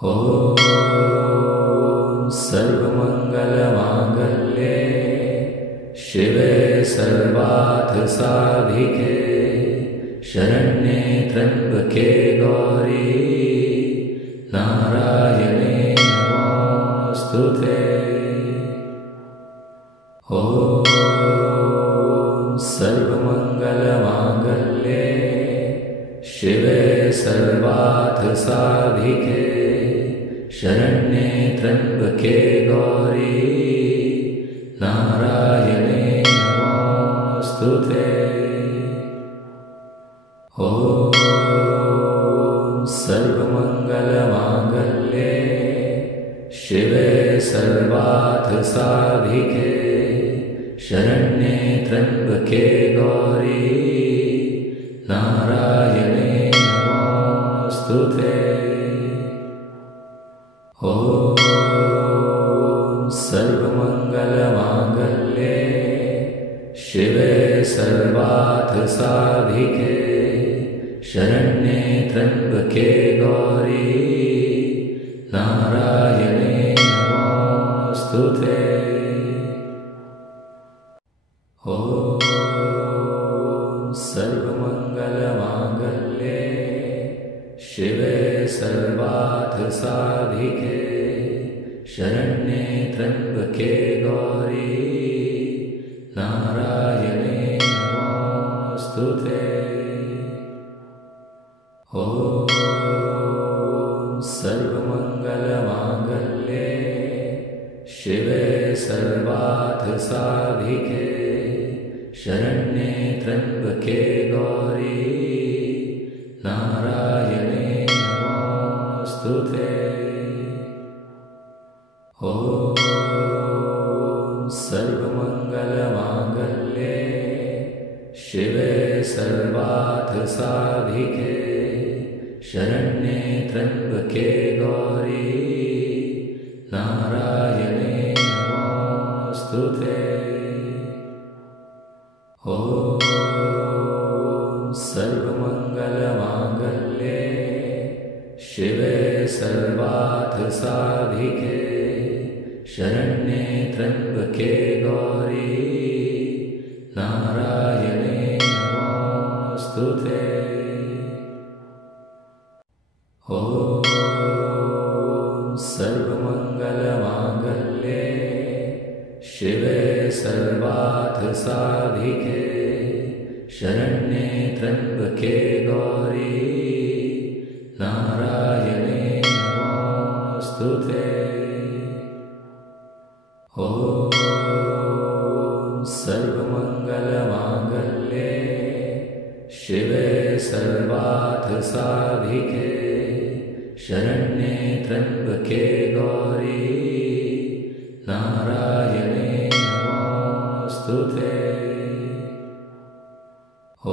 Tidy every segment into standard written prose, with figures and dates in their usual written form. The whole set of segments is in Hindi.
ॐ सर्वमङ्गलमाङ्गल्ये शिवे सर्वार्थसाधिके शरण्ये त्र्यम्बके गौरी नारायणे नमोऽस्तुते। ॐ सर्वमङ्गलमाङ्गल्ये शिवे सर्वार्थसाधिके शरण्ये त्र्यम्बके गौरी नारायणे नमोऽस्तुते। ॐ सर्वमङ्गलमाङ्गल्ये शिवे सर्वार्थसाधिके शरण्ये त्र्यम्बके गौरी नारायणे नमोऽस्तुते। ॐ सर्वमङ्गलमाङ्गल्ये शिवे सर्वार्थसाधिके शरण्ये त्र्यम्बके गौरी नारायणे नमोऽस्तुते। ॐ सर्वमङ्गलमाङ्गल्ये शिवे सर्वार्थसाधिके शरण्ये त्र्यम्बके गौरी नारायणे नमोऽस्तुते। ॐ सर्वमङ्गलमाङ्गल्ये शिवे सर्वार्थसाधिके शरण्ये त्र्यम्बके गौरी नारायणे नमोऽस्तुते। ॐ सर्वमङ्गलमाङ्गल्ये शिवे सर्वार्थसाधिके शरण्ये त्र्यम्बके गौरी नारायणे नमोऽस्तुते। ॐ सर्वमङ्गलमाङ्गल्ये शिवे सर्वार्थसाधिके शरण्ये त्र्यम्बके गौरी नारायणे नमोऽस्तुते। ॐ सर्वमङ्गलमाङ्गल्ये शिवे सर्वार्थसाधिके शरण्ये त्र्यम्बके गौरी नारायणे नमोऽस्तुते। ॐ सर्वमङ्गलमाङ्गल्ये शिवे सर्वार्थसाधिके शरण्ये त्र्यम्बके गौरी नारायणे नमोऽस्तुते।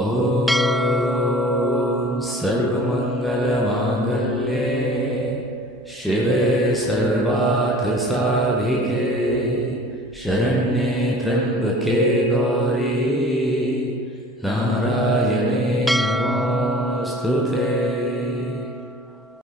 ॐ सर्वमङ्गलमाङ्गल्ये शिवे सर्वार्थसाधिके शरण्ये त्र्यम्बके गौरी नारायणे